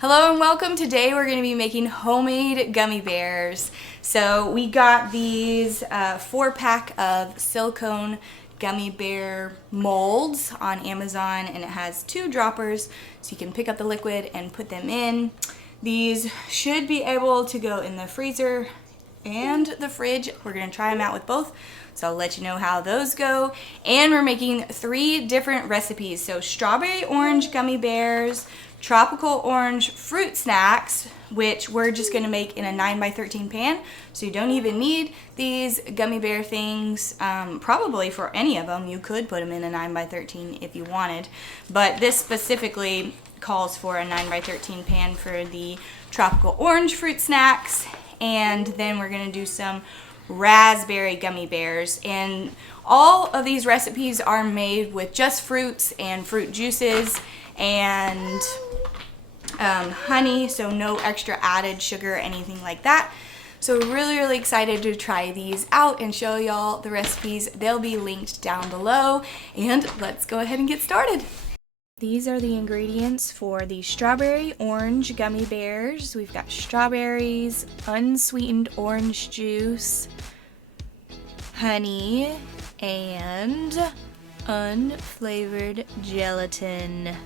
Hello and welcome. Today we're going to be making homemade gummy bears. So we got these 4-pack of silicone gummy bear molds on Amazon, and it has 2 droppers so you can pick up the liquid and put them in. These should be able to go in the freezer and the fridge. We're going to try them out with both, so I'll let you know how those go. And we're making 3 different recipes. So strawberry orange gummy bears, tropical orange fruit snacks, which we're just going to make in a 9x13 pan, so you don't even need these gummy bear things. Probably for any of them you could put them in a 9x13 if you wanted, but this specifically calls for a 9x13 pan for the tropical orange fruit snacks. And then we're going to do some raspberry gummy bears, and all of these recipes are made with just fruits and fruit juices and honey, so no extra added sugar or anything like that. So really excited to try these out and show y'all the recipes. They'll be linked down below, and let's go ahead and get started. These are the ingredients for the strawberry orange gummy bears. We've got strawberries, unsweetened orange juice, honey, and unflavored gelatin.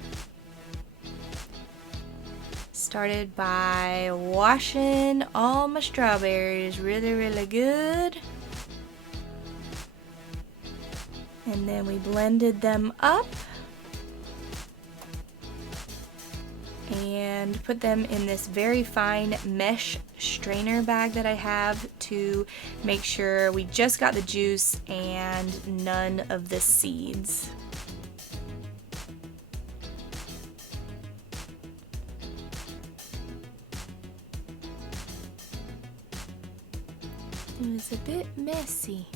Started by washing all my strawberries really good. And then we blended them up and put them in this very fine mesh strainer bag that I have to make sure we just got the juice and none of the seeds. It was a bit messy.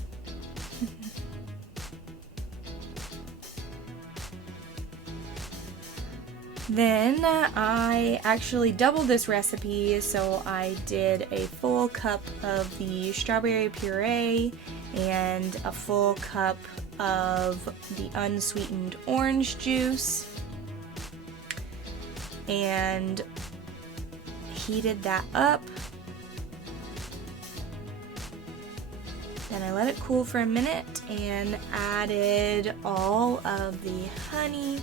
Then I actually doubled this recipe, so I did a full cup of the strawberry puree and a full cup of the unsweetened orange juice, and heated that up. Then I let it cool for a minute and added all of the honey,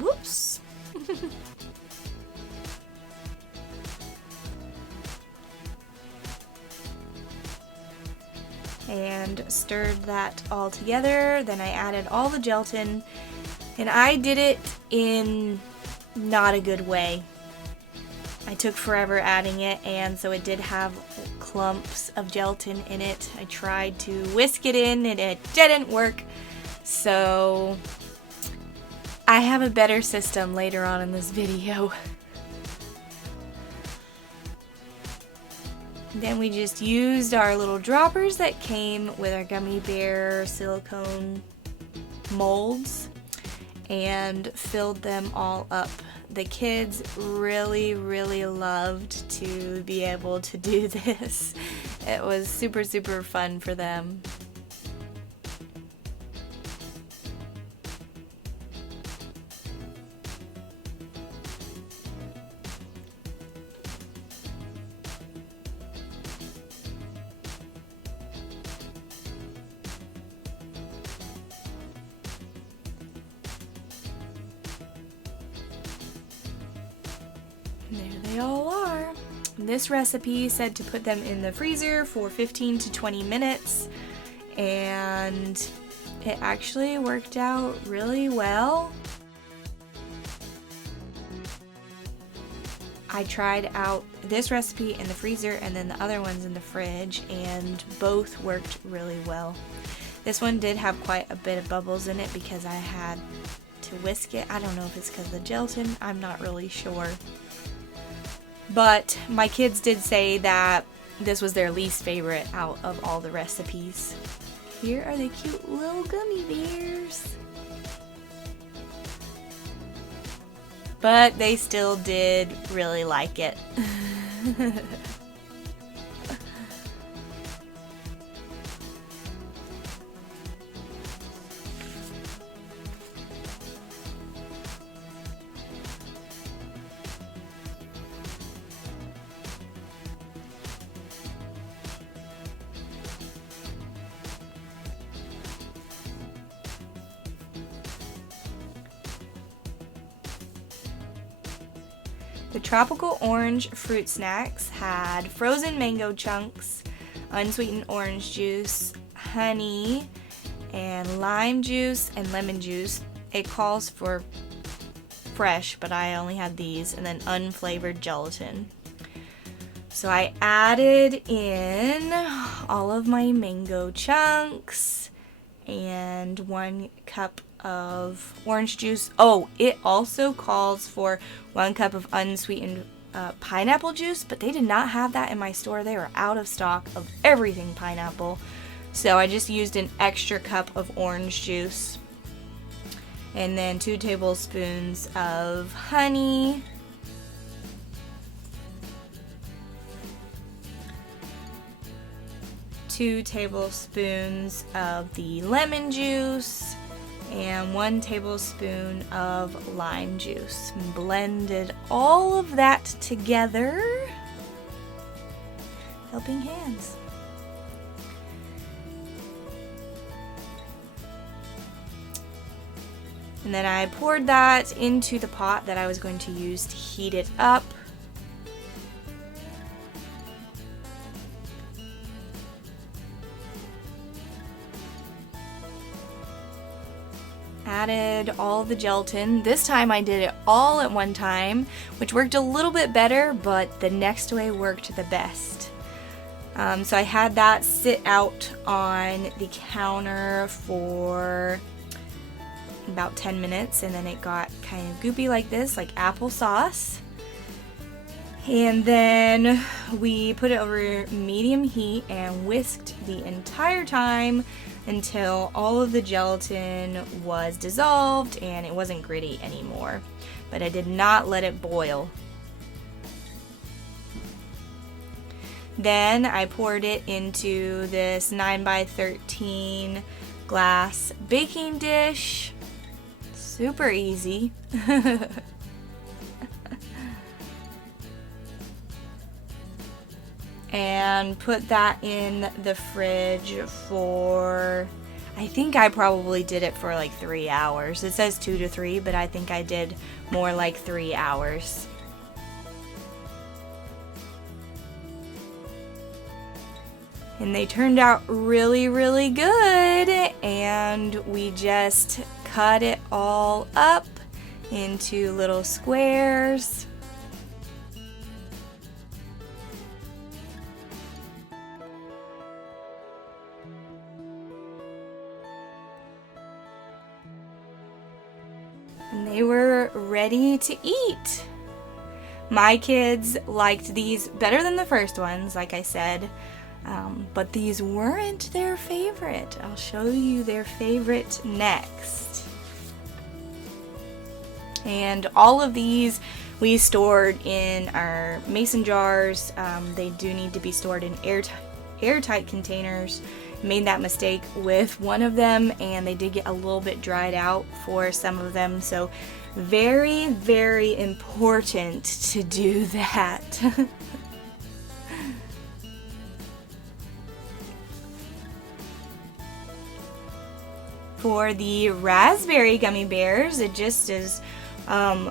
whoops. And stirred that all together. Then I added all the gelatin, and I did it in not a good way. I took forever adding it, and so it did have clumps of gelatin in it. I tried to whisk it in and it didn't work, so I have a better system later on in this video. Then we just used our little droppers that came with our gummy bear silicone molds and filled them all up. The kids really loved to be able to do this. It was super fun for them. There they all are. This recipe said to put them in the freezer for 15 to 20 minutes, and it actually worked out really well. I tried out this recipe in the freezer and then the other ones in the fridge, and both worked really well. This one did have quite a bit of bubbles in it because I had to whisk it. I don't know if it's because of the gelatin, I'm not really sure. But my kids did say that this was their least favorite out of all the recipes. Here are the cute little gummy bears. but they still did really like it. The tropical orange fruit snacks had frozen mango chunks, unsweetened orange juice, honey, and lime juice and lemon juice. It calls for fresh, but I only had these, and then unflavored gelatin. So I added in all of my mango chunks and 1 cup of orange juice. Oh, it also calls for 1 cup of unsweetened pineapple juice, but they did not have that in my store. They were out of stock of everything pineapple. So I just used an extra cup of orange juice. And then 2 tablespoons of honey. Two tablespoons of the lemon juice and 1 tablespoon of lime juice. Blended all of that together. Helping hands. And then I poured that into the pot that I was going to use to heat it up. Added all the gelatin. This time I did it all at one time, which worked a little bit better, but the next way worked the best. So I had that sit out on the counter for about 10 minutes, and then it got kind of goopy like this, like applesauce. And then we put it over medium heat and whisked the entire time until all of the gelatin was dissolved and it wasn't gritty anymore. But I did not let it boil. Then I poured it into this 9x13 glass baking dish. Super easy. And put that in the fridge for, I think I probably did it for like 3 hours. It says 2 to 3, but I think I did more like 3 hours. And they turned out really, really good. And we just cut it all up into little squares. And they were ready to eat. My kids liked these better than the first ones, like I said, but these weren't their favorite. I'll show you their favorite next. And all of these we stored in our mason jars. They do need to be stored in airtight containers. Made that mistake with one of them, and they did get a little bit dried out for some of them, so very, very important to do that. For the raspberry gummy bears, it just is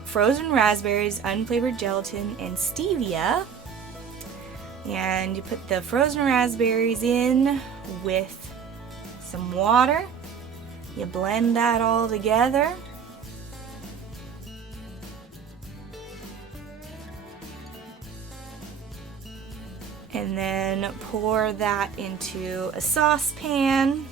frozen raspberries, unflavored gelatin, and stevia. And you put the frozen raspberries in with some water. You blend that all together. And then pour that into a saucepan.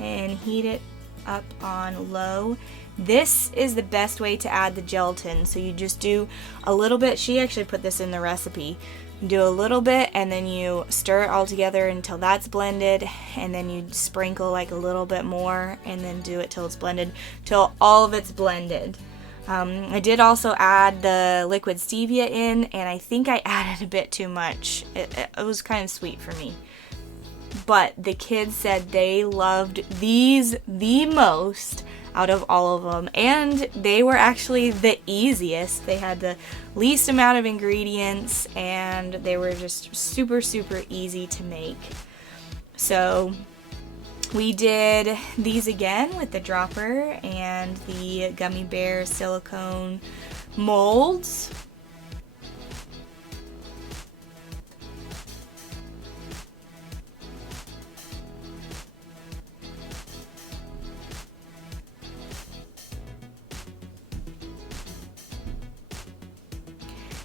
And heat it up on low. This is the best way to add the gelatin. So you just do a little bit. She actually put this in the recipe. You do a little bit and then you stir it all together until that's blended, and then you sprinkle like a little bit more and then do it till it's blended, till all of it's blended. I did also add the liquid stevia in, and I think I added a bit too much. It was kind of sweet for me. But the kids said they loved these the most out of all of them, and they were actually the easiest. They had the least amount of ingredients, and they were just super easy to make. So we did these again with the dropper and the gummy bear silicone molds.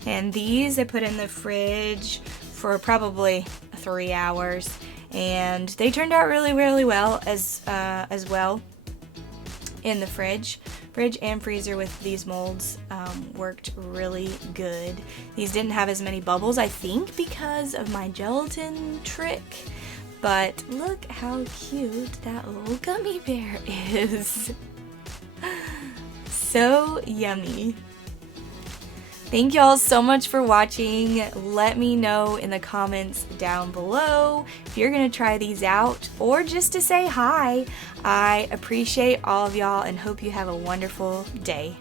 And these I put in the fridge for probably 3 hours, and they turned out really well as well in the fridge and freezer with these molds. Worked really good. These didn't have as many bubbles, I think because of my gelatin trick, but look how cute that little gummy bear is. So yummy. Thank y'all so much for watching. Let me know in the comments down below if you're gonna try these out, or just to say hi. I appreciate all of y'all and hope you have a wonderful day.